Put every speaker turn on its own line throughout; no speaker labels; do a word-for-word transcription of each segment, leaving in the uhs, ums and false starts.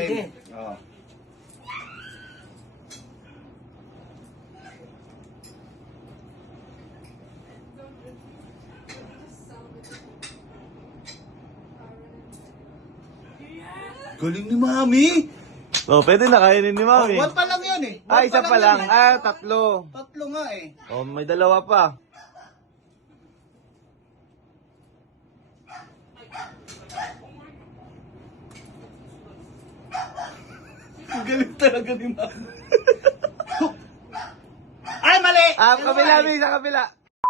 Game.
Oh. Galing ni Mami.
Oh, pwede na kainin ni
Oh,
Mami.
one pa lang yun eh. One
Ah, isa pa lang.
yun, eh.
Ah, tatlo.
Tatlo nga eh.
Oh, may dalawa pa.
Ang galing talaga ni Mami. Ay, mali!
Ah,
Ano
kabila,
ay?
Mi, sa kabila.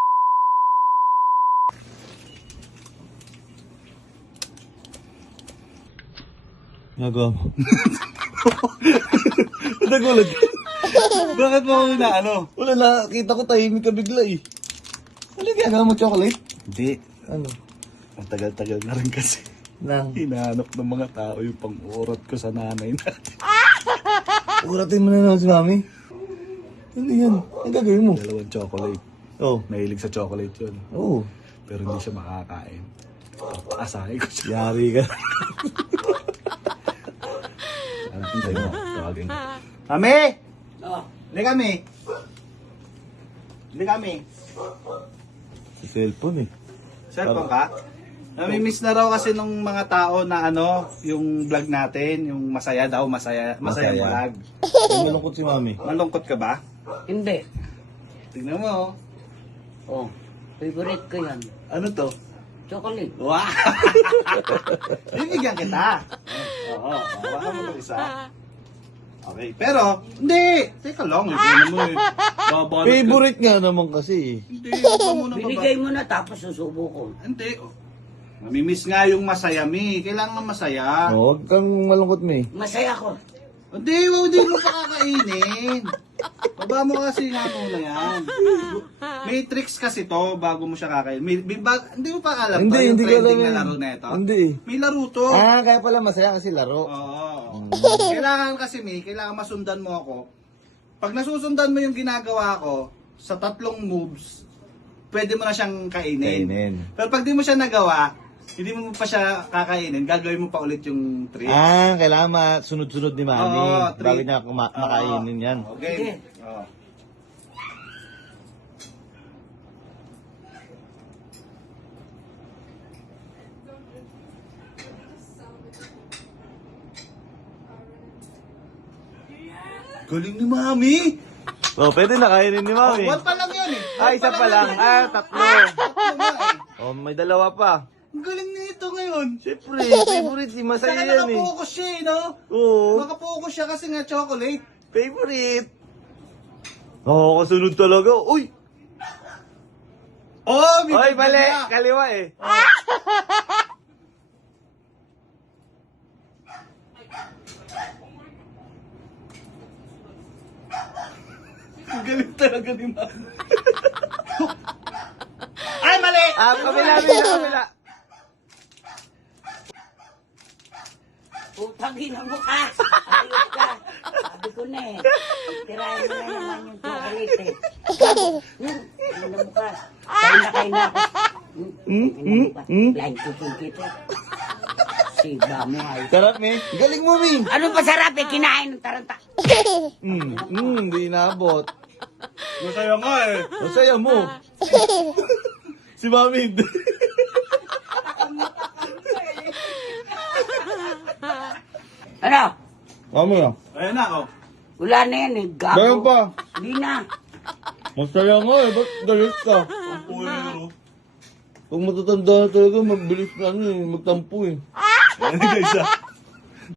Nagawa mo. Nagulat.
Bakit mo na ano?
Wala na, kita ko tahimik ka bigla eh. Ano ginagawa mo, chocolate?
Hindi.
Ano?
Ang tagal-tagal na rin kasi.
Nang.
Hinahanap ng mga tao yung pang-urot ko sa nanay natin.
Uratin mo na naman si Mami. Ano yan? Ang gagawin mo?
Dalawang chocolate.
Oh.
Mahilig sa chocolate yun.
Oh.
Pero hindi siya makakain. Asahin ko siya.
Yari ka.
Ano, hintay mo. Tawagin ko. Mami!
Oh.
Hindi kami. Hindi kami.
Sa cellphone eh.
Cellphone ka? Namimiss na raw kasi nung mga tao na ano, yung vlog natin, yung masaya daw, masaya, masaya
Masaya.
vlog.
Ang malungkot si Mami.
Malungkot ka ba?
Hindi.
Tignan mo.
Oh. Favorite ko yan.
Ano to?
Chocolate.
Wow! Bibigyan kita. Oo, oo. Baka mo ito isa. Okay, pero, hindi! Teka lang, ito mo eh. Babalot ka.
Favorite nga naman kasi eh.
Hindi, huwag ka muna
Binigay
baba.
mo na tapos susubo ko.
Hindi. oh. Mamimiss nga yung masaya, Mi. Kailangan masaya.
Oh, huwag kang malungkot, Mi.
Masaya ko.
Hindi, hindi mo pa kakainin. Baba mo kasi nga muna yan. May tricks kasi to bago mo siya kakainin. May, may bag- hindi mo pa alam
Hindi,
to, yung
hindi ko
trending
alam
na
yan.
laro na ito.
Hindi.
May laro to.
Ah, kaya pala masaya kasi laro.
Oo. Kailangan kasi, May, kailangan masundan mo ako. Pag nasusundan mo yung ginagawa ko, sa tatlong moves, pwede mo na siyang kainin.
Kainin.
Pero pag di mo siya nagawa, hindi mo pa siya kakainin, gagawin mo pa ulit yung trick.
Ah, kailangan masunod-sunod ni Mami.
Oo,
bago
trick.
niya kuma-
Oo.
makainin yan.
Okay.
Sige.
Oo. Galing ni Mami.
Oh, pwede na kainin ni
Oh,
Mami.
one pa lang yun eh.
Ah,
One
isa pa
yun
lang.
eh.
Ah, tatlo.
Tatlo nga eh.
Oh, may dalawa pa.
Ang galing nito ngayon.
Siyempre, favorite si Masaya
Saka
yan eh.
nakapokus siya eh, no?
Oo,
Nakapokus siya kasi nga chocolate.
favorite. Oo, oh, kasunod talaga. Uy!
Oh, may
Oy,
bigyan
mali.
niya.
Kaliwa eh.
Ang galing talaga ni Mami. Ay, mali!
Ah, kabila, Mi, sa kabila.
Putang ina mo ka. Ayos ka. Sabi ko na eh. Tirahin mo na naman yung chocolate eh. Hmm. Ina mo ka. Kain na kain na ako. Hmm. Ina mo ka. Blind cooking kita. Siba mo ay.
Sarap, Mi. Galing mo, Mi.
Ano pa sarap eh? Kinain ng taranta.
Hmm, hmm, hindi inaabot.
Masaya nga eh.
Masaya mo. Si Mami hindi.
Ano?
Mami ah.
Ayan na, oh.
Wala na yan eh. Gago.
Meron pa.
Hindi na.
Masaya nga eh. Ba't galit ka?
Ang pulero.
Pag matatanda na talaga, magbilis na ano eh. Magtampo eh.
Ayan guys ah.